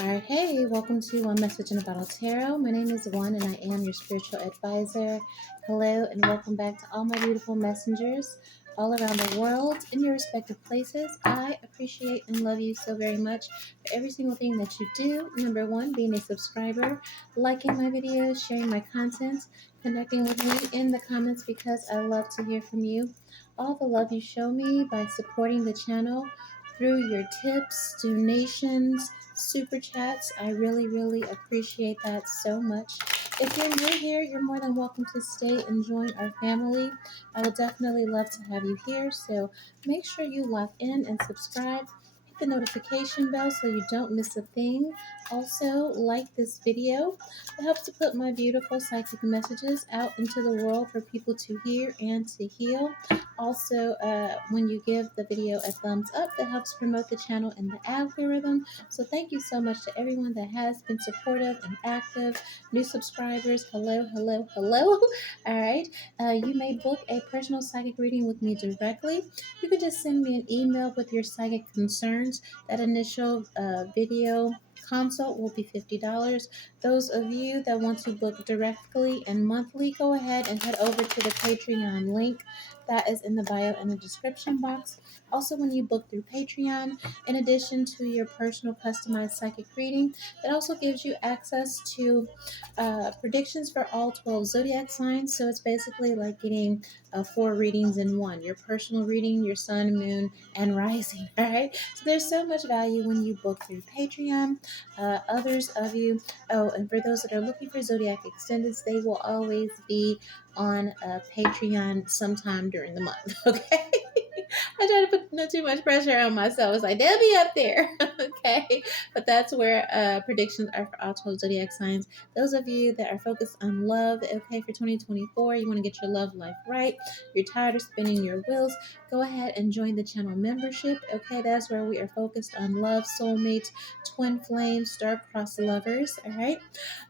Alright, hey, welcome to One Message in a Bottle Tarot. My name is One and I am your spiritual advisor. Hello and welcome back to all my beautiful messengers all around the world in your respective places. I appreciate and love you so very much for every single thing that you do. Number one, being a subscriber, liking my videos, sharing my content, connecting with me in the comments because I love to hear from you. All the love you show me by supporting the channel through your tips, donations, super chats. I really, really appreciate that so much. If you're new here, you're more than welcome to stay and join our family. I would definitely love to have you here. So make sure you lock in and subscribe. Hit the notification bell so you don't miss a thing. Also, like this video. It helps to put my beautiful psychic messages out into the world for people to hear and to heal. Also, when you give the video a thumbs up, that helps promote the channel in the algorithm. So thank you so much to everyone that has been supportive and active. New subscribers, hello, hello, hello. All right. You may book a personal psychic reading with me directly. You can just send me an email with your psychic concerns. That initial video consult will be $50. Those of you that want to book directly and monthly, go ahead and head over to the Patreon link that is in the bio and the description box. Also, when you book through Patreon, in addition to your personal customized psychic reading, that also gives you access to predictions for all 12 zodiac signs. So it's basically like getting four readings in one: your personal reading, your sun, moon, and rising. All right. So there's so much value when you book through Patreon. Others of you, oh, and for those that are looking for zodiac extendeds, they will always be on Patreon sometime during the month. Okay. I try to put not too much pressure on myself. It's like they'll be up there, okay? But that's where predictions are for all 12 zodiac signs. Those of you that are focused on love, okay, for 2024, you want to get your love life right. You're tired of spinning your wheels. Go ahead and join the channel membership, okay? That's where we are focused on love, soulmates, twin flames, star-crossed lovers, all right?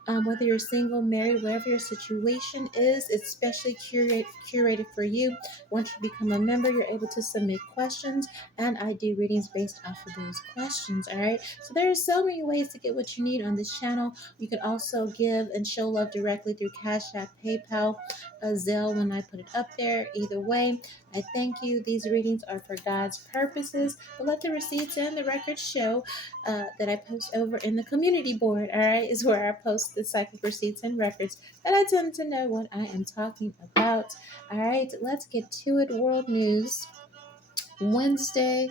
Whether you're single, married, whatever your situation is, it's specially curated for you. Once you become a member, you're able to submit questions, and I do readings based off of those questions. All right. So there are so many ways to get what you need on this channel. You can also give and show love directly through Cash App, PayPal, Zelle when I put it up there. Either way, I thank you. These readings are for God's purposes, but let the receipts and the records show that I post over in the community board. All right, is where I post the psychic receipts and records that I tend to know what I am talking about. All right, let's get to it. World news Wednesday.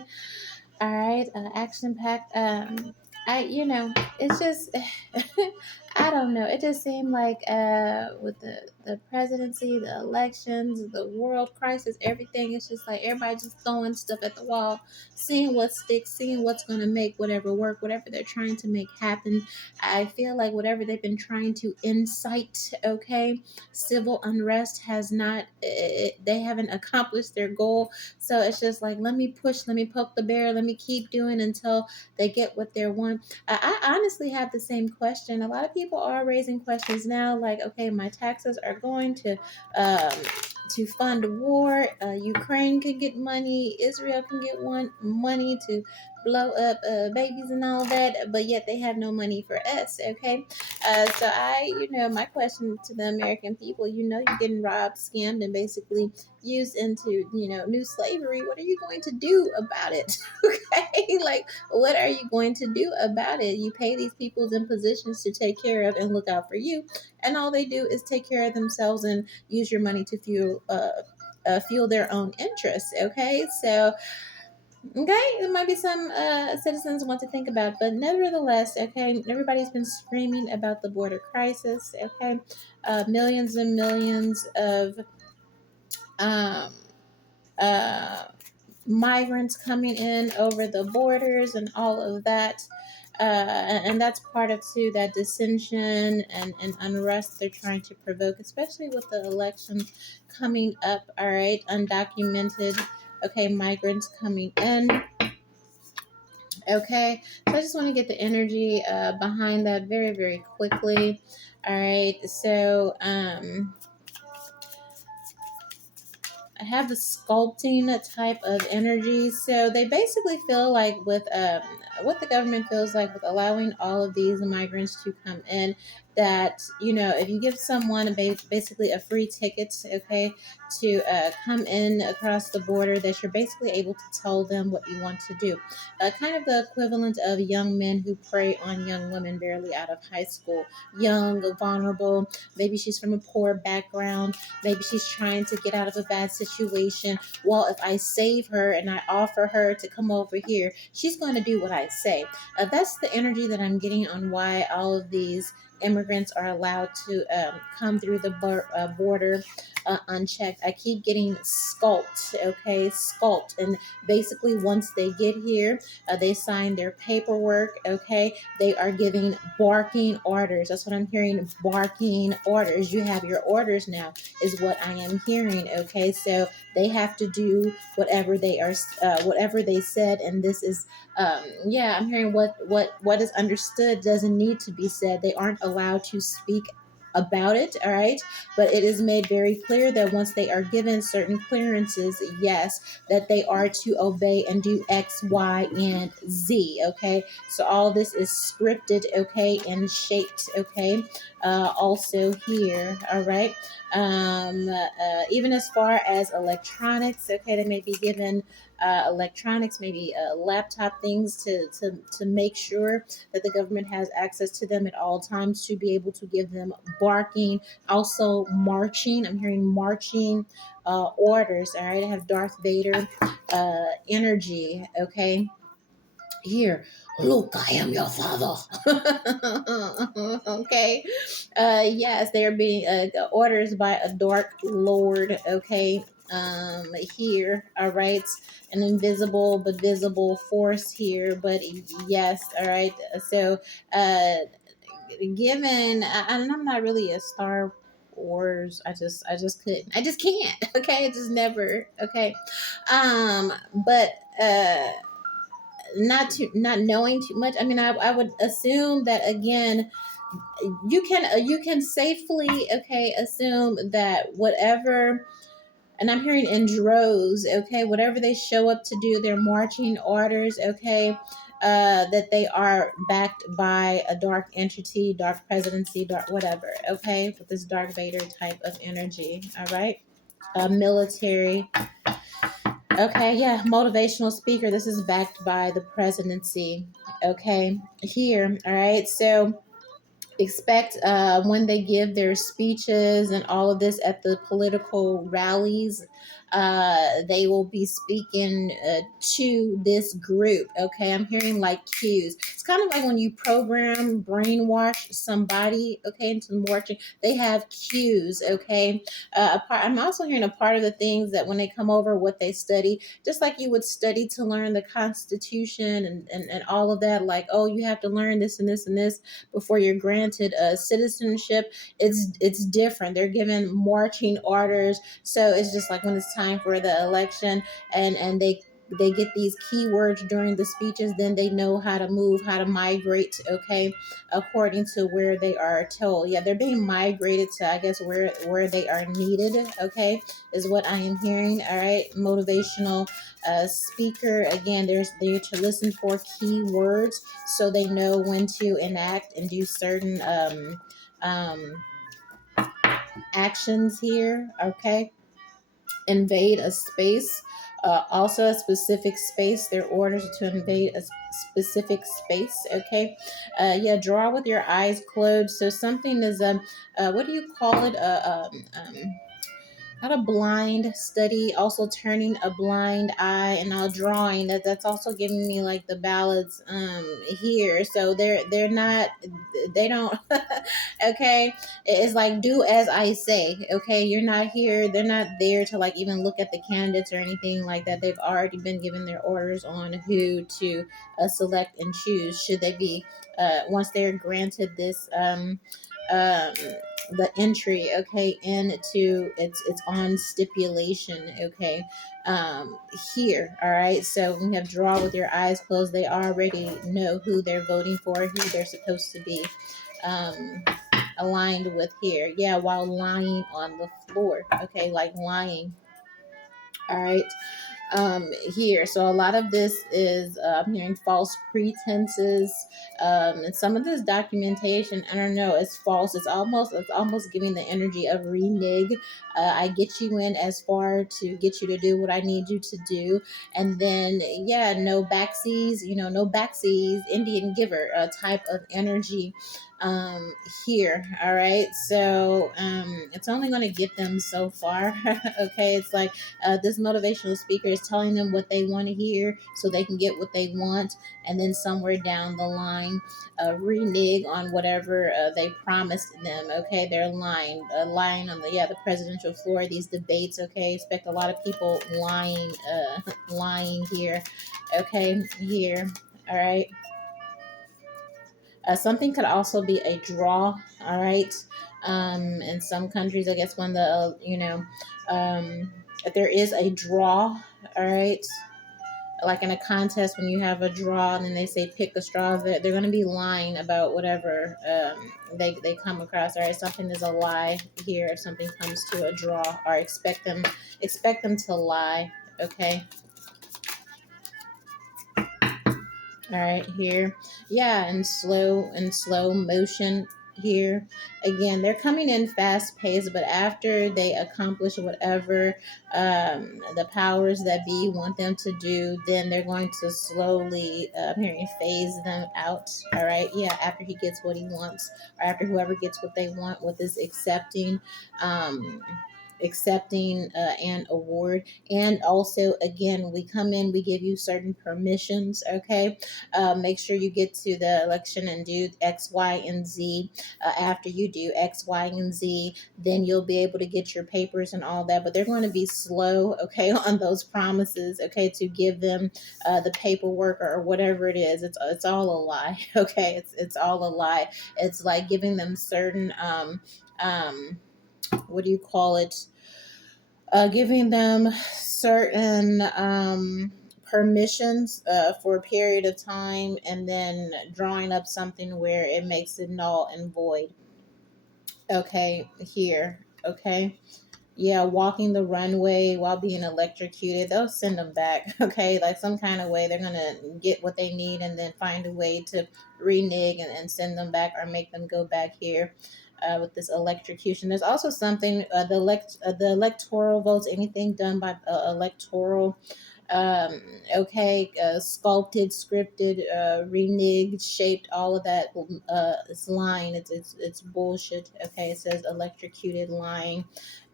All right, action packed. It's just, I don't know. It just seemed like with the presidency, the elections, the world crisis, everything. It's just like everybody just throwing stuff at the wall, seeing what sticks, seeing what's going to make whatever work, whatever they're trying to make happen. I feel like whatever they've been trying to incite, okay, civil unrest has not. They haven't accomplished their goal. So it's just like, let me push, let me poke the bear, let me keep doing until they get what they want. I honestly have the same question. A lot of people are raising questions now, like, okay, my taxes are going um, to fund war. Ukraine can get money. Israel can get money to blow up babies and all that, but yet they have no money for us. Okay, my question to the American people, you're getting robbed, scammed, and basically used into, new slavery. What are you going to do about it? Okay, like, what are you going to do about it? You pay these people in positions to take care of and look out for you, and all they do is take care of themselves and use your money to fuel their own interests. Okay, so okay, there might be some citizens want to think about, but nevertheless, okay, everybody's been screaming about the border crisis. Okay, millions and millions of um, uh, migrants coming in over the borders and all of that. And that's part of too that dissension and unrest they're trying to provoke, especially with the election coming up. All right, undocumented, okay, migrants coming in. Okay, so I just want to get the energy behind that very, very quickly. All right, so I have the sculpting type of energy. So they basically feel like with what the government feels like with allowing all of these migrants to come in, that if you give someone basically a free ticket, okay, to come in across the border, that you're basically able to tell them what you want to do. Kind of the equivalent of young men who prey on young women barely out of high school, young, vulnerable. Maybe she's from a poor background. Maybe she's trying to get out of a bad situation. Well, if I save her and I offer her to come over here, she's going to do what I say. That's the energy that I'm getting on why all of these immigrants are allowed to come through the border unchecked. I keep getting sculpt, okay, sculpt. And basically, once they get here, they sign their paperwork, okay, they are giving barking orders. That's what I'm hearing, barking orders. You have your orders now, is what I am hearing, okay? So they have to do whatever they are, whatever they said, and this is yeah, I'm hearing what is understood doesn't need to be said. They aren't allowed to speak about it, all right? But it is made very clear that once they are given certain clearances, yes, that they are to obey and do X, Y, and Z, okay? So all this is scripted, okay, and shaped, okay? Also here, all right? Even as far as electronics, okay, they may be given electronics, maybe laptop things to make sure that the government has access to them at all times to be able to give them barking, also marching. I'm hearing marching orders. All right, I have Darth Vader energy. Okay, here, Luke, I am your father. Okay, yes, they are being orders by a dark lord. Okay, here, all right, an invisible but visible force here, but yes, all right. So given and I'm not really a Star Wars, I just couldn't, I just can't. Okay, it just never. Okay, but not knowing too much, I mean, I would assume that again, you can safely, okay, assume that whatever, and I'm hearing in droves, okay, whatever they show up to do, their marching orders, okay, that they are backed by a dark entity, dark presidency, dark whatever, okay, with this Darth Vader type of energy, all right, military. Okay, yeah, motivational speaker. This is backed by the presidency. Okay, here, all right. So expect when they give their speeches and all of this at the political rallies, they will be speaking to this group. Okay, I'm hearing like cues. It's kind of like when you program brainwash somebody, okay, into marching, they have cues. Okay, I'm also hearing a part of the things that when they come over, what they study, just like you would study to learn the Constitution and all of that, like, oh, you have to learn this and this and this before you're granted a citizenship. It's different. They're given marching orders. So it's just like when it's time for the election, and they get these keywords during the speeches, then they know how to move, how to migrate, okay, according to where they are told. Yeah, they're being migrated to, I guess, where they are needed, okay, is what I am hearing. All right, motivational speaker, again, there's there to listen for keywords so they know when to enact and do certain um, actions here, okay. Invade a space, also a specific space. Their orders are to invade a specific space, okay. Yeah, draw with your eyes closed. So something is what do you call it, not a blind study, also turning a blind eye, and now drawing, that's also giving me like the ballads here. So they're not, they don't okay, it's like do as I say, okay. You're not here, they're not there to like even look at the candidates or anything like that. They've already been given their orders on who to select and choose, should they be once they're granted this um the entry, okay, into it's on stipulation, okay, um here, all right. So we have draw with your eyes closed. They already know who they're voting for, who they're supposed to be um aligned with here. Yeah, while lying on the floor, okay, like lying, All right. Here. So a lot of this is I'm hearing false pretenses, and some of this documentation. I don't know. It's false. It's almost giving the energy of renege. I get you in as far to get you to do what I need you to do, and then yeah, no backseas. No backseas. Indian giver type of energy. Um, Here. All right. So it's only going to get them so far. Okay. It's like this motivational speaker is telling them what they want to hear so they can get what they want, and then somewhere down the line, renege on whatever they promised them. Okay, they're lying on the presidential floor. These debates. Okay, expect a lot of people lying, lying here. Okay, here. All right. Something could also be a draw. All right. In some countries, I guess when if there is a draw, all right, like in a contest when you have a draw and then they say pick a straw, they're going to be lying about whatever they come across. All right, something is a lie here if something comes to a draw, or expect them to lie. Okay. All right, here. Yeah, in slow motion here. Again, they're coming in fast paced, but after they accomplish whatever the powers that be want them to do, then they're going to slowly here phase them out. All right, yeah, after he gets what he wants, or after whoever gets what they want with this um accepting an award. And also, again, we come in, we give you certain permissions. Okay, make sure you get to the election and do X, Y, and Z. After you do X, Y, and Z, then you'll be able to get your papers and all that. But they're going to be slow, okay, on those promises, okay, to give them the paperwork or whatever it is. It's all a lie, okay. It's all a lie. It's like giving them certain what do you call it? Giving them certain permissions for a period of time, and then drawing up something where it makes it null and void. Okay, here. Okay. Yeah, walking the runway while being electrocuted, they'll send them back. Okay, like some kind of way they're gonna get what they need and then find a way to renege and send them back or make them go back here. With this electrocution, there's also something the electoral votes, anything done by electoral, um okay, sculpted, scripted, reneged, shaped, all of that, it's lying. It's bullshit. Okay, it says electrocuted, lying.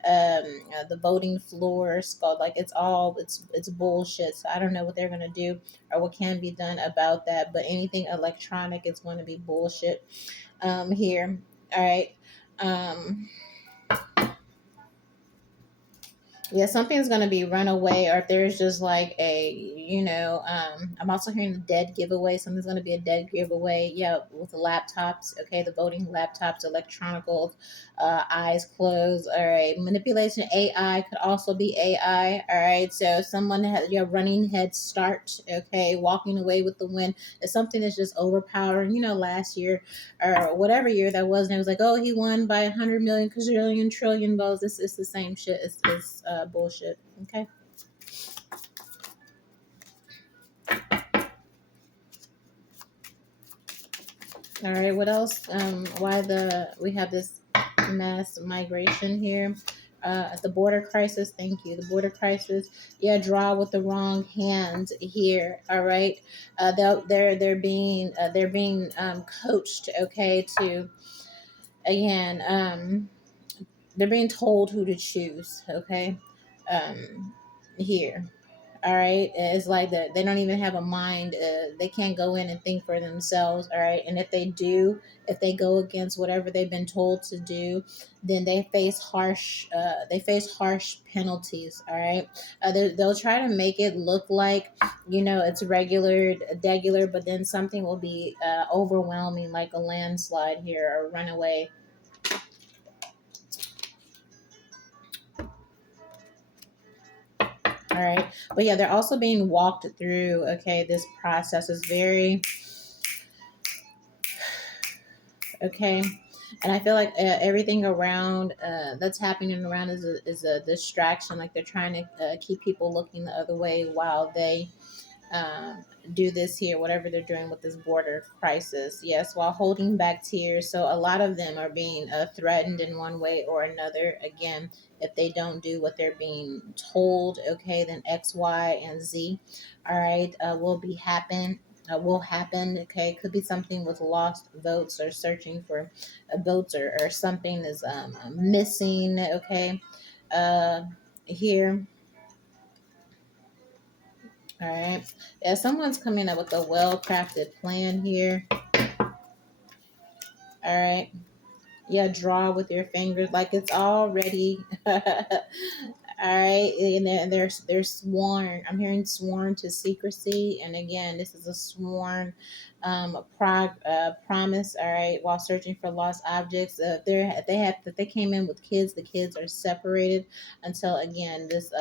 The voting floor skull, like it's bullshit. So I don't know what they're gonna do or what can be done about that, but anything electronic, it's going to be bullshit. Here. All right. um Yeah, something's gonna be run away, or if there's just like I'm also hearing the dead giveaway. Something's gonna be a dead giveaway. Yeah, with the laptops. Okay, the voting laptops, electronicals, eyes closed. All right, manipulation. AI could also be AI. All right, so someone has running head start. Okay, walking away with the win. It's something that's just overpowering. Last year or whatever year that was, and it was like, oh, he won by 100 million, quadrillion, trillion votes. It's the same shit. It's bullshit. Okay. All right. What else? Why we have this mass migration here? The border crisis. Thank you. The border crisis. Yeah, draw with the wrong hand here. All right. They're being coached. Okay. To again they're being told who to choose. Okay. Here. All right, it's like that they don't even have a mind. They can't go in and think for themselves. All right, and if they do, if they go against whatever they've been told to do, then they face harsh penalties. All right, they'll try to make it look like it's regular, but then something will be overwhelming, like a landslide here or runaway. All right. But yeah, they're also being walked through. Okay. This process is very, okay. And I feel like everything around that's happening around is a distraction. Like they're trying to keep people looking the other way while they um, do this here, whatever they're doing with this border crisis. Yes, while holding back tears. So a lot of them are being threatened in one way or another. Again, if they don't do what they're being told, okay, then X, Y, and Z, all right, will happen. Okay, could be something with lost votes or searching for votes, or something is missing. Okay, uh, here. All right. Yeah, someone's coming up with a well crafted plan here. All right. Yeah, draw with your fingers like it's already all right, and they're sworn. I'm hearing sworn to secrecy, and again, this is a sworn promise. All right, while searching for lost objects, if they came in with kids, the kids are separated until again this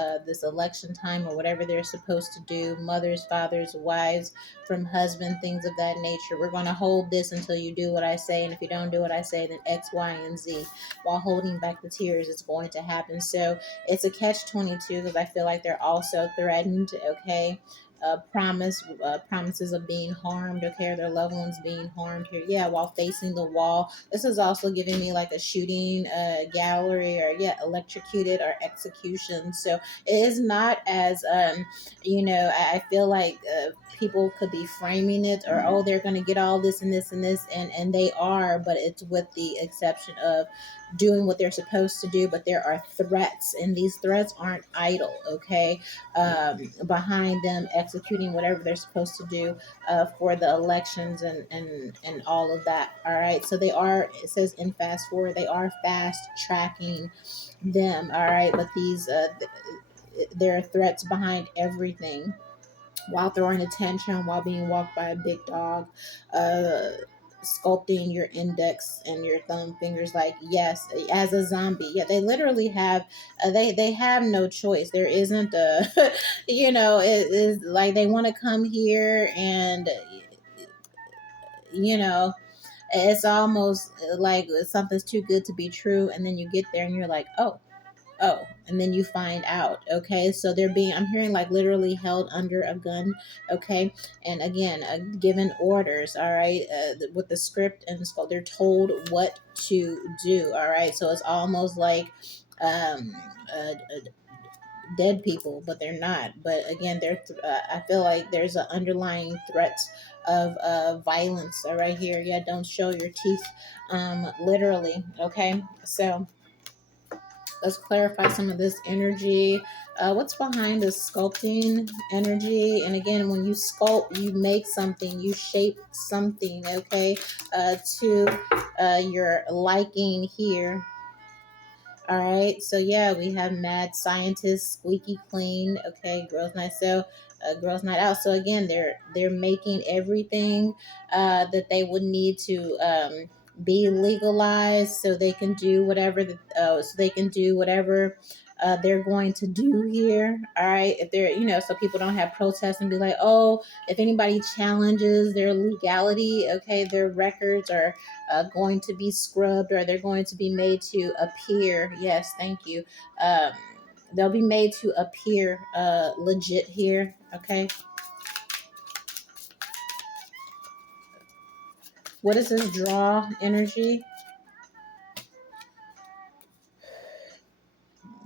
election time or whatever they're supposed to do. Mothers, fathers, wives from husband, things of that nature. We're going to hold this until you do what I say, and if you don't do what I say, then X, Y, and Z. While holding back the tears, it's going to happen. So it's a catch 22 because I feel like they're also threatened. Okay. Promises of being harmed, okay, or their loved ones being harmed here. Yeah, while facing the wall. This is also giving me like a shooting gallery, or yeah, electrocuted or execution. So it is not as I feel like people could be framing it, or oh, they're going to get all this and this and this, and they are, but it's with the exception of doing what they're supposed to do. But there are threats, and these threats aren't idle. Okay, behind them executing whatever they're supposed to do for the elections and all of that. All right, so they are, it says in fast forward, they are fast tracking them. All right, but these there are threats behind everything, while throwing a tantrum, while being walked by a big dog, uh, sculpting your index and your thumb fingers, like yes, as a zombie. Yeah, they literally have, they have no choice. There isn't a, it is like they want to come here, and you know, it's almost like something's too good to be true, and then you get there and you're like, oh, and then you find out. Okay, so they're being, I'm hearing like literally held under a gun. Okay, and again, given orders. All right, with the script and the skull, they're told what to do. All right, so it's almost like um dead people, but they're not. But again, I feel like there's an underlying threat of violence right here. Yeah, don't show your teeth, literally. Okay, so let's clarify some of this energy. What's behind the sculpting energy? And again, when you sculpt, you make something, you shape something, okay, to your liking here. All right, so yeah, we have mad scientist, squeaky clean. Okay, girls night. So, girls night out. So again, they're making everything that they would need to be legalized, so they can do whatever. So they can do whatever they're going to do here. All right, if they're so people don't have protests and be like, oh, if anybody challenges their legality, okay, their records are going to be scrubbed, or they're going to be made to appear. Yes, thank you. Um, they'll be made to appear legit here. Okay. What is this draw energy?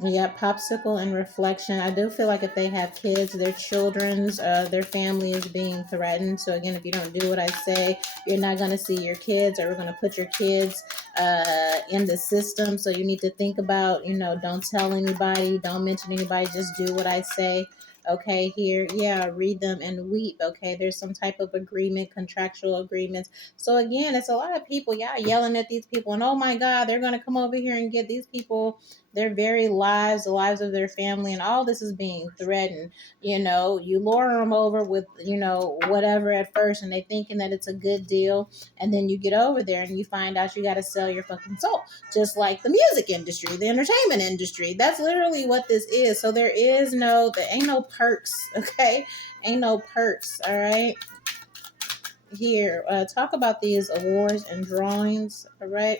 Yeah, popsicle and reflection. I do feel like if they have kids, their family is being threatened. So again, if you don't do what I say, you're not going to see your kids, or we're going to put your kids in the system. So you need to think about, don't tell anybody, don't mention anybody, just do what I say. Okay, here, yeah, read them and weep. Okay, there's some type of agreement, contractual agreements. So again, it's a lot of people, yeah, yelling at these people, and oh my God, they're going to come over here and get these people their very lives, the lives of their family, and all this is being threatened. You lure them over with, whatever at first, and they thinking that it's a good deal, and then you get over there and you find out you got to sell your fucking soul, just like the music industry, the entertainment industry. That's literally what this is. So there ain't no perks, okay? Ain't no perks, all right? Here, talk about these awards and drawings, all right?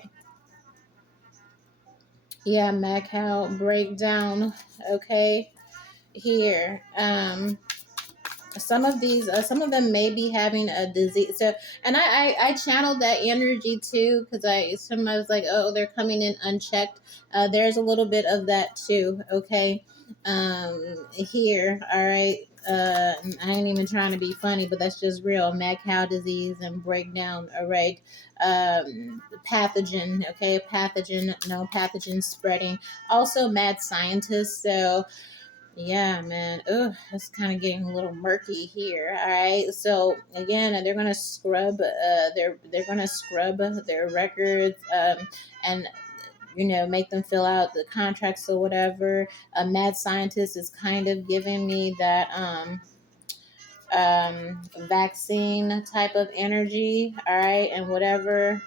Yeah, Macau breakdown. Okay, here. Some of them may be having a disease. So, and I channeled that energy too, because I was like, oh, they're coming in unchecked. There's a little bit of that too. Okay, here, all right. I ain't even trying to be funny, but that's just real. Mad cow disease and breakdown. All right, pathogen. Okay, pathogen. No pathogen spreading. Also, mad scientists. So yeah, man. Oh, it's kind of getting a little murky here. All right. So again, they're gonna scrub. They're gonna scrub their records. And make them fill out the contracts or whatever. A mad scientist is kind of giving me that vaccine type of energy. All right, and whatever.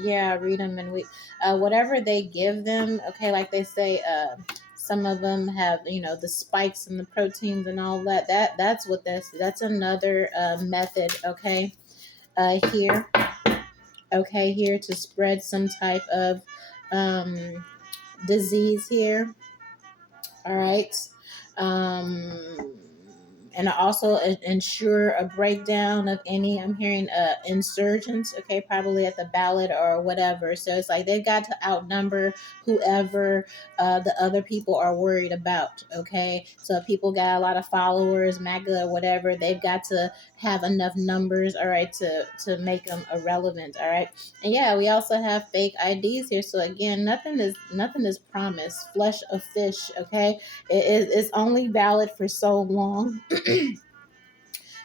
Yeah, read them and we whatever they give them. Okay, like they say, some of them have the spikes and the proteins and all that. That's what that's another method. Okay, here. Okay, here to spread some type of um, disease here. All right. Um, and also ensure a breakdown of any, I'm hearing insurgents, okay, probably at the ballot or whatever. So it's like they've got to outnumber whoever the other people are worried about, okay? So if people got a lot of followers, MAGA or whatever, they've got to have enough numbers, all right, to make them irrelevant, all right? And yeah, we also have fake IDs here. So again, nothing is promised. Flesh of fish, okay? It's only valid for so long.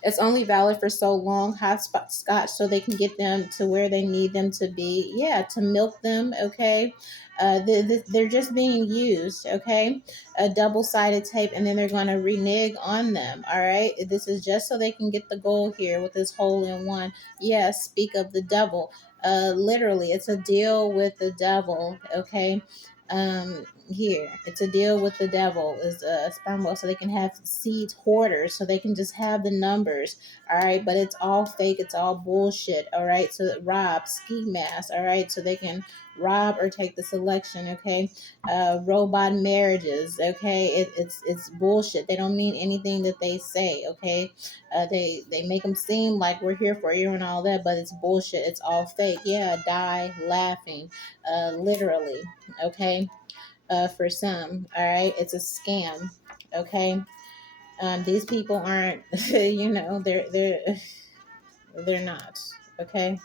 It's only valid for so long, hotspot scotch, so they can get them to where they need them to be. Yeah, to milk them, okay? They're just being used, okay? A double-sided tape, and then they're going to renege on them, all right? This is just so they can get the goal here with this hole in one. Yeah, speak of the devil. Literally, it's a deal with the devil, okay? Here it's a deal with the devil is a sperm whale, so they can have seeds hoarders, so they can just have the numbers, all right? But it's all fake, it's all bullshit, all right? So that rob ski mask, all right, so they can rob or take the selection, okay? Robot marriages, okay? It's bullshit. They don't mean anything that they say, okay? They make them seem like we're here for you and all that, but it's bullshit. It's all fake. Yeah, die laughing, literally, okay? For some, all right, it's a scam, okay? These people aren't, they're not, okay?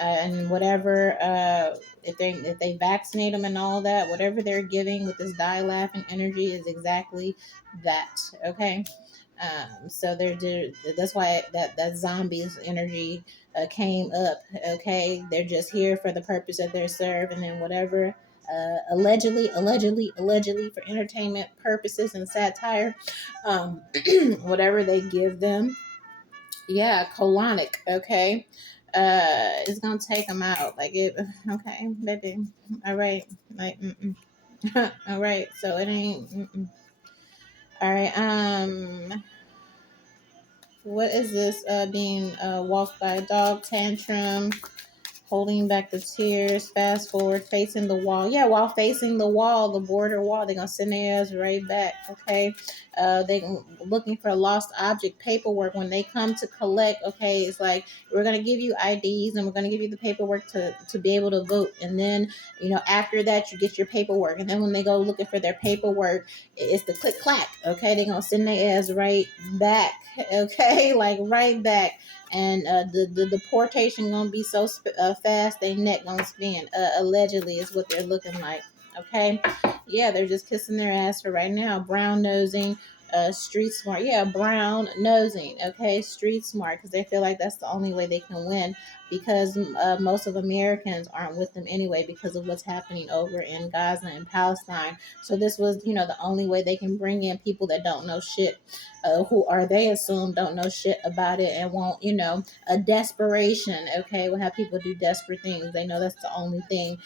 And whatever, if they vaccinate them and all that, whatever they're giving with this die laughing energy is exactly that, okay? So that's why that zombies energy came up, okay? They're just here for the purpose that they're served, and then whatever allegedly for entertainment purposes and satire, whatever they give them, yeah, colonic, okay, it's gonna take them out, like it, okay, baby, all right, like, all right, so it ain't, all right, what is this, being walked by a dog, tantrum, holding back the tears, fast forward, facing the wall. Yeah, while facing the wall, the border wall, they're gonna send their ass right back. Okay, they looking for lost object paperwork when they come to collect. Okay, it's like we're gonna give you IDs and we're gonna give you the paperwork to be able to vote, and then after that you get your paperwork, and then when they go looking for their paperwork, it's the click clack. Okay, they're gonna send their ass right back. Okay, like right back, and the deportation gonna be so fast they neck gonna spin. Allegedly is what they're looking like. Okay, yeah, they're just kissing their ass for right now. Brown nosing, street smart. Yeah, brown nosing. Okay, street smart, because they feel like that's the only way they can win, because most of Americans aren't with them anyway because of what's happening over in Gaza and Palestine. So this was the only way they can bring in people that don't know shit, who are they assume don't know shit about it, and won't, a desperation, okay, will have people do desperate things. They know that's the only thing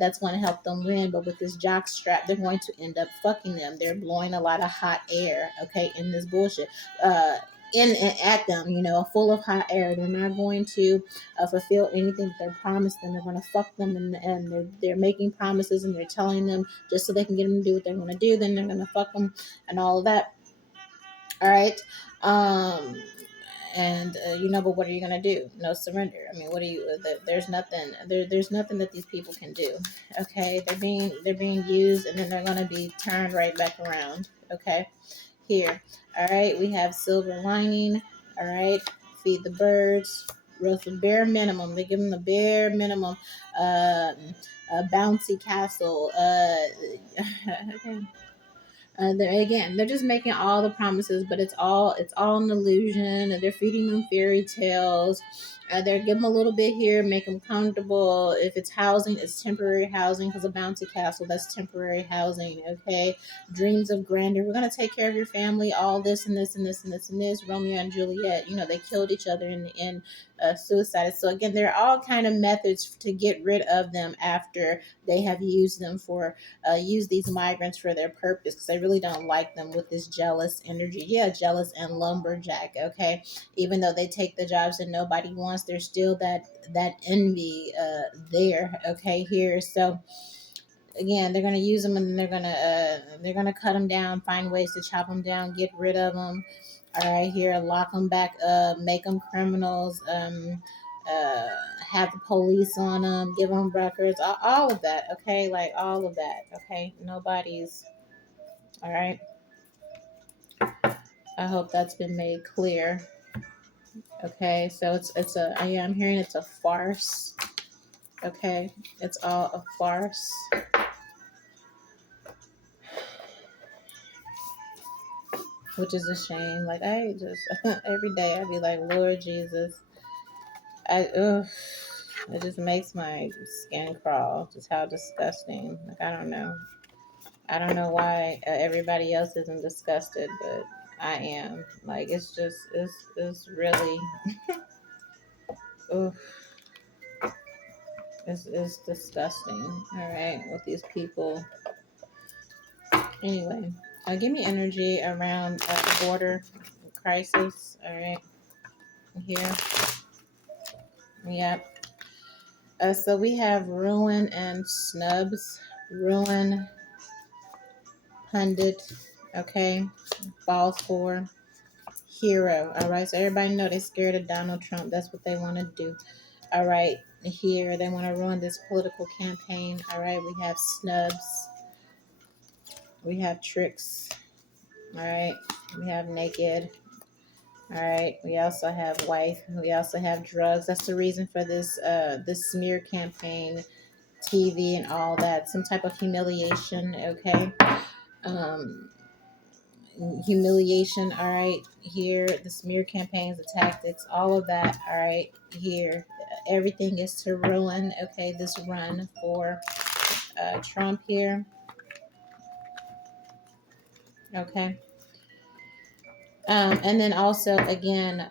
that's going to help them win. But with this jock strap, they're going to end up fucking them. They're blowing a lot of hot air, okay, in this bullshit. in and at them, full of hot air. They're not going to fulfill anything that they're promised them. They're going to fuck them, and they're making promises, and they're telling them just so they can get them to do what they want to do. Then they're going to fuck them and all of that. All right. And but what are you going to do? No surrender. I mean, what do you, there's nothing, there's nothing that these people can do. Okay. They're being used, and then they're going to be turned right back around. Okay. Here. All right. We have silver lining. All right. Feed the birds. Real bare minimum. They give them the bare minimum. A bouncy castle. Okay. They're just making all the promises, but it's all an illusion. They're feeding them fairy tales. They're giving them a little bit here, make them comfortable. If it's housing, it's temporary housing, because a bouncy castle, that's temporary housing. Okay, dreams of grandeur. We're gonna take care of your family. All this and this and this and this and this. Romeo and Juliet. They killed each other in suicide. So again, there are all kind of methods to get rid of them after they have used them for use these migrants for their purpose, because I really don't like them with this jealous energy. Yeah, jealous and lumberjack. Okay, even though they take the jobs that nobody wants, there's still that envy there. Okay, here. So again, they're gonna use them, and they're gonna cut them down, find ways to chop them down, get rid of them. All right, here, lock them back up, make them criminals. Uh, have the police on them, give them records, all of that. Okay, like all of that. Okay, nobody's. All right. I hope that's been made clear. Okay, so I'm hearing it's a farce. Okay, it's all a farce. Which is a shame. Like, I just every day I be like, Lord Jesus, it just makes my skin crawl. Just how disgusting. Like, I don't know. I don't know why everybody else isn't disgusted, but I am. Like, it's really, oof, it's disgusting. All right, with these people. Anyway, give me energy around the border crisis. All right, here. Yep. So we have ruin and snubs. Ruin, pundit. Okay, falls for. Hero. All right, so everybody know they're scared of Donald Trump. That's what they want to do. All right, here they want to ruin this political campaign. All right, we have snubs. We have tricks. All right, we have naked. All right, we also have wife. We also have drugs. That's the reason for this smear campaign, TV and all that. Some type of humiliation. Okay. Um, Humiliation. All right, here the smear campaigns, the tactics, all of that. All right, here everything is to ruin. Okay, this run for Trump here. Okay. And then also again,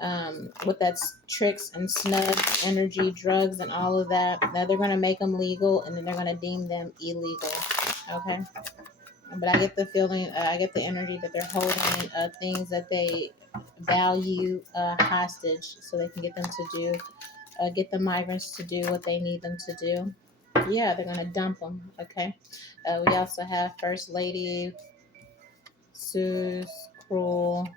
with that tricks and snub energy, drugs and all of that. Now they're going to make them legal, and then they're going to deem them illegal. Okay. But I get the feeling, I get the energy that they're holding things that they value hostage, so they can get them to do, get the migrants to do what they need them to do. Yeah, they're gonna dump them. Okay. We also have First Lady, Sue's cruel,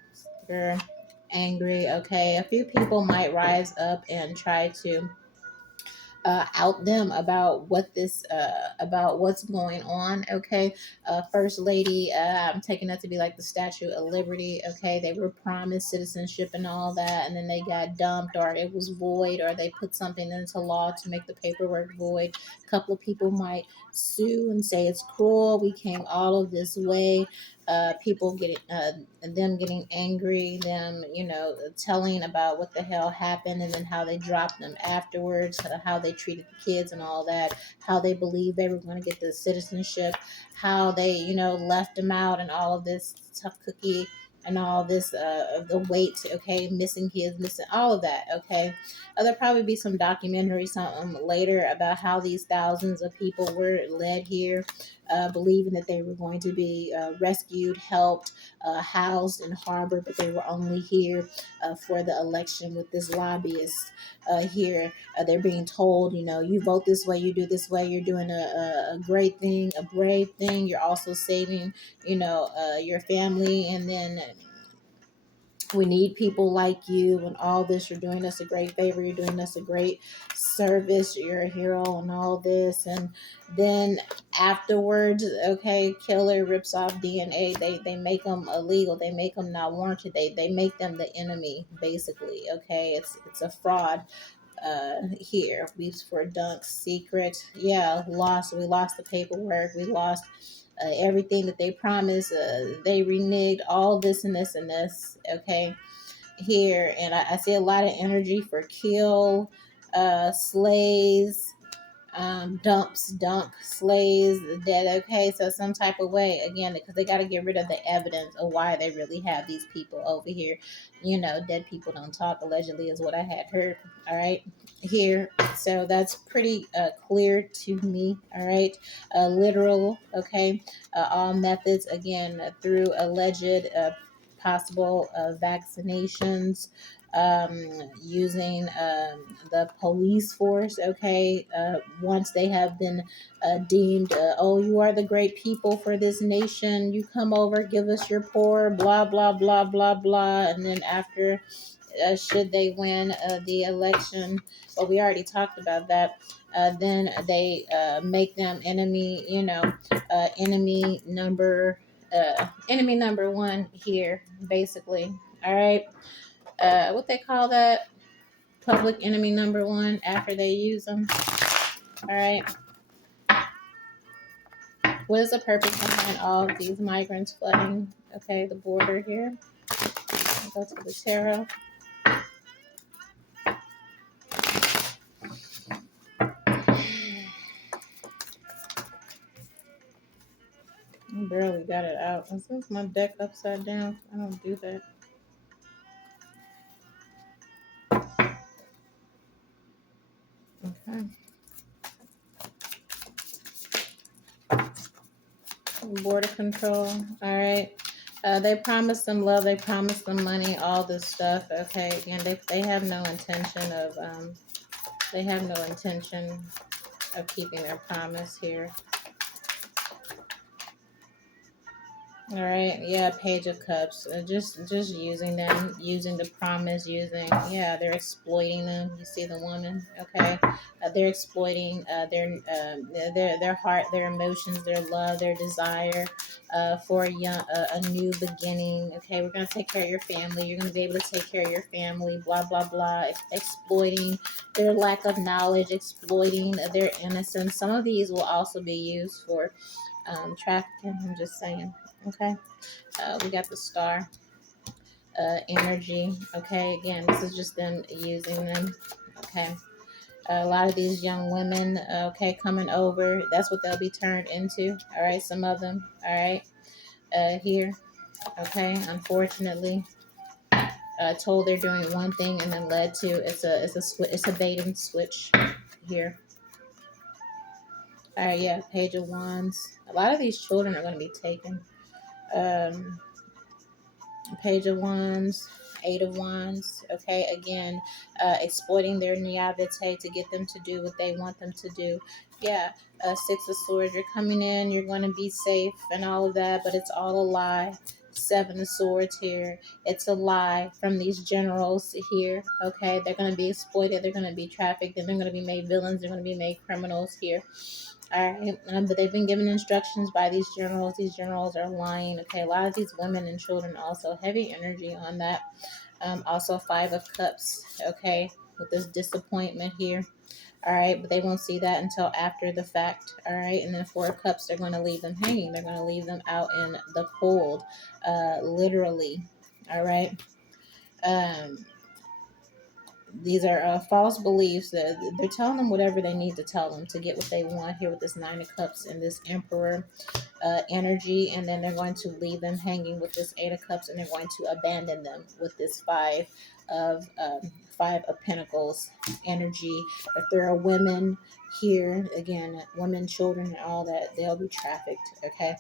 angry. Okay, a few people might rise up and try to out them about about what's going on. Okay, First Lady, I'm taking that to be like the Statue of Liberty. Okay, they were promised citizenship and all that, and then they got dumped, or it was void, or they put something into law to make the paperwork void. A couple of people might sue and say it's cruel. We came all of this way. People getting them getting angry, them telling about what the hell happened, and then how they dropped them afterwards, how they treated the kids and all that, how they believed they were going to get the citizenship, how they left them out, and all of this tough cookie and all this, the weight, okay, missing kids, missing all of that, okay. There'll probably be some documentary something later about how these thousands of people were led here, believing that they were going to be rescued, helped, housed, and harbored, but they were only here for the election with this lobbyist here. They're being told, you vote this way, you do this way, you're doing a great thing, a brave thing. You're also saving, your family, and then we need people like you and all this. You're doing us a great favor. You're doing us a great service. You're a hero and all this. And then afterwards, okay, killer rips off DNA. They make them illegal. They make them not warranted. They make them the enemy, basically. Okay, it's a fraud here. Weeps for Dunk's secret. Yeah, lost. We lost the paperwork. We lost everything that they promised. They reneged all this and this and this. Okay, here, and I see a lot of energy for kill, slays, dunk, slays, dead. Okay, so some type of way again, because they got to get rid of the evidence of why they really have these people over here. Dead people don't talk, allegedly, is what I had heard. All right, here, so that's pretty clear to me. All right, literal. Okay, all methods again through alleged possible vaccinations, using the police force, okay, once they have been deemed, oh, you are the great people for this nation, you come over, give us your poor, blah, blah, blah, blah, blah, and then after, should they win the election, well, we already talked about that, then they make them enemy, enemy number one here, basically. All right, what they call that, public enemy number one after they use them. All right, what is the purpose behind all of these migrants flooding, okay, the border here? I'll go to the tarot. I barely got it out. Is this my deck upside down? I don't do that. Okay. Border control. All right. They promise them love. They promise them money. All this stuff. Okay. Again, they have no intention of keeping their promise here. All right, yeah, Page of Cups. Just using them, using the promise, yeah, they're exploiting them. You see the woman, okay? They're exploiting their heart, their emotions, their love, their desire for a new beginning. Okay, we're gonna take care of your family. You're gonna be able to take care of your family. Blah blah blah. Exploiting their lack of knowledge, exploiting their innocence. Some of these will also be used for trafficking. I'm just saying. Okay, we got the star energy. Okay, again, this is just them using them. Okay, a lot of these young women, okay, coming over, that's what they'll be turned into. All right, some of them. All right, here. Okay, unfortunately, told they're doing one thing and then led to it's a bait and switch here. All right, yeah, Page of Wands. A lot of these children are going to be taken. Um, Page of Wands, Eight of Wands. Okay, again, exploiting their naivete to get them to do what they want them to do. Yeah, Six of Swords. You're coming in. You're going to be safe and all of that, but it's all a lie. Seven of Swords here. It's a lie from these generals here. Okay, they're going to be exploited. They're going to be trafficked. And they're going to be made villains. They're going to be made criminals here. All right, but they've been given instructions by these generals. These generals are lying. Okay, a lot of these women and children also heavy energy on that. Also, Five of Cups. Okay, with this disappointment here. All right, but they won't see that until after the fact. All right, and then Four of Cups, they're going to leave them hanging. They're going to leave them out in the cold, literally. All right. Um, these are false beliefs. They're telling them whatever they need to tell them to get what they want here with this Nine of Cups and this Emperor. energy, and then they're going to leave them hanging with this Eight of Cups, and they're going to abandon them with this of um, Five of Pentacles energy. If there are women here, again, women, children, and all that, they'll be trafficked. Okay,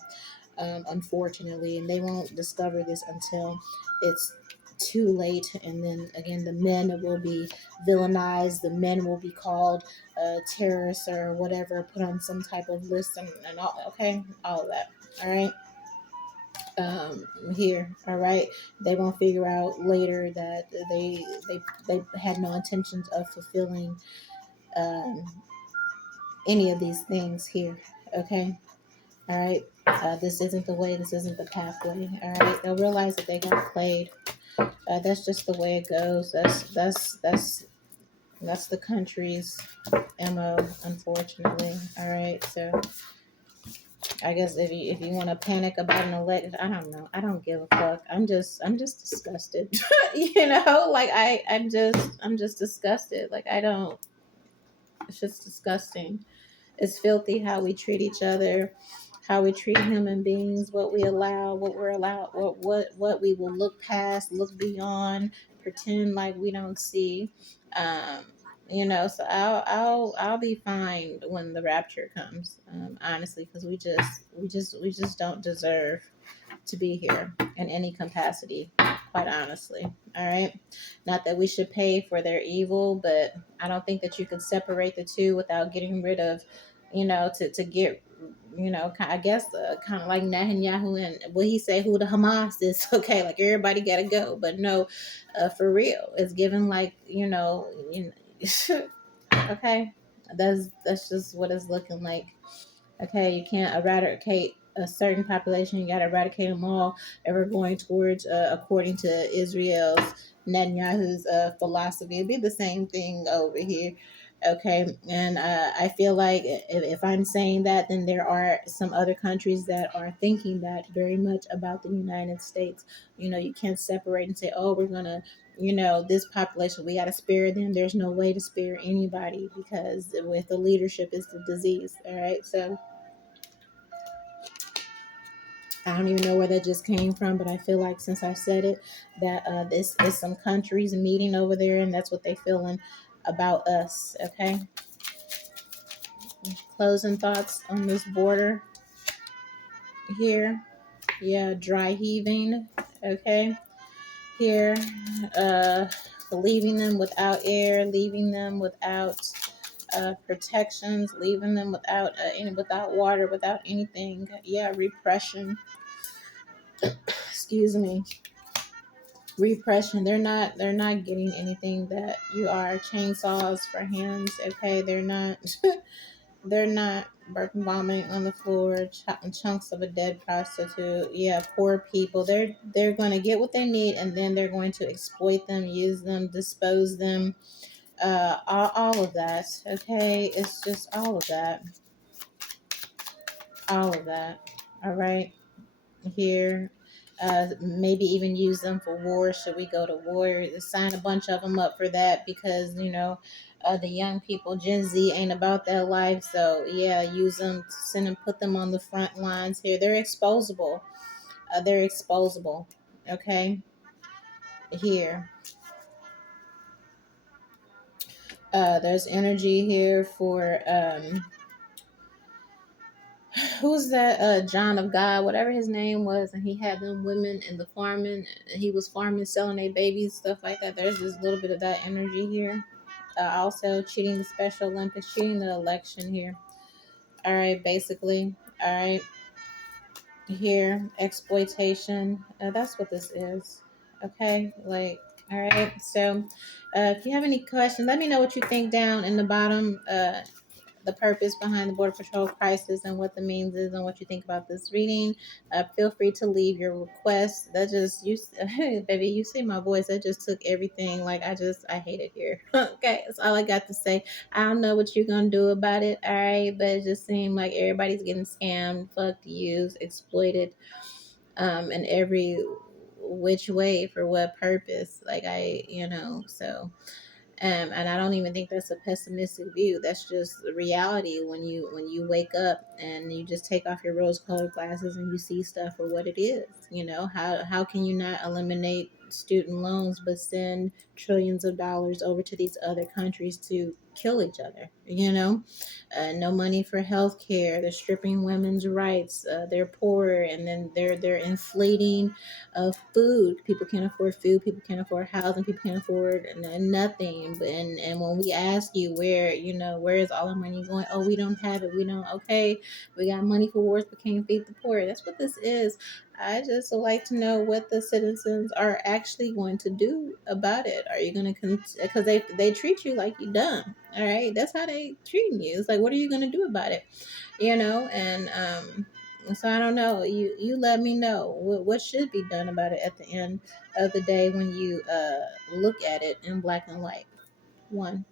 unfortunately, and they won't discover this until it's too late. And then again, the men will be villainized, the men will be called terrorists or whatever, put on some type of list, and all, okay, all of that. All right. Here, all right, they won't figure out later that they had no intentions of fulfilling um, any of these things here. Okay. All right. This isn't the way. This isn't the pathway. All right. They'll realize that they got played. That's just the way it goes. That's the country's MO, unfortunately. All right. So I guess if you want to panic about an election, I don't know. I don't give a fuck. I'm just disgusted. Like I'm just disgusted. Like I don't. It's just disgusting. It's filthy how we treat each other, how we treat human beings, what we allow, what we're allowed, what we will look past, look beyond, pretend like we don't see. So I'll be fine when the rapture comes. Honestly, because we just don't deserve to be here in any capacity, quite honestly. All right. Not that we should pay for their evil, but I don't think that you could separate the two without getting rid of, to get, I guess kind of like Netanyahu and what he say, who the Hamas is. Okay. Like everybody got to go. But no, for real, it's given like, okay. That's just what it's looking like. Okay, you can't eradicate a certain population. You got to eradicate them all. And we're going towards, according to Israel's Netanyahu's philosophy, it'd be the same thing over here. Okay, and I feel like if I'm saying that, then there are some other countries that are thinking that very much about the United States. You can't separate and say, oh, we're gonna, this population, we got to spare them. There's no way to spare anybody because with the leadership is the disease. All right, so I don't even know where that just came from, but I feel like since I said it, that this is some countries meeting over there, and that's what they feeling about us. Okay. Closing thoughts on this border here. Yeah, dry heaving. Okay. Here, leaving them without air, leaving them without protections, leaving them without water, without anything. Yeah, repression. Excuse me. Repression. They're not getting anything that you are. Chainsaws for hands. Okay, they're not. They're not bombing on the floor, chopping chunks of a dead prostitute. Yeah, poor people. They're going to get what they need, and then they're going to exploit them, use them, dispose them. All of that. Okay, it's just all of that. All of that. All right. Here. Maybe even use them for war. Should we go to war? Sign a bunch of them up for that because the young people, Gen Z, ain't about that life. So yeah, use them, send them, put them on the front lines here. They're exposable. They're exposable. Okay, here. There's energy here for who's that John of God, whatever his name was, and he had them women in the farming. He was farming, selling their babies, stuff like that. There's just a little bit of that energy here. Also cheating the Special Olympics, cheating the election here. All right, basically. All right, here, exploitation. That's what this is. Okay, like, all right. So if you have any questions, let me know what you think down in the bottom. The purpose behind the Border Patrol crisis and what the means is and what you think about this reading. Feel free to leave your requests. That just you, baby. You see my voice. That just took everything. Like I hate it here. Okay, that's all I got to say. I don't know what you're gonna do about it. All right, but it just seemed like everybody's getting scammed, fucked, used, exploited, in every which way for what purpose. Like so. And I don't even think that's a pessimistic view. That's just the reality when you wake up and you just take off your rose-colored glasses and you see stuff for what it is. You know, how can you not eliminate student loans but send trillions of dollars over to these other countries to kill each other? You know, no money for health care. They're stripping women's rights. They're poor, and then they're inflating of food. People can't afford food. People can't afford housing. People can't afford nothing. And when we ask you where is all our money going? Oh, we don't have it. We don't. Okay, we got money for wars, but can't feed the poor. That's what this is. I just would like to know what the citizens are actually going to do about it. Are you going to because they treat you like you dumb. All right, that's how they treating you. It's like, what are you going to do about it? And so I don't know. You let me know what should be done about it at the end of the day when you look at it in black and white. One.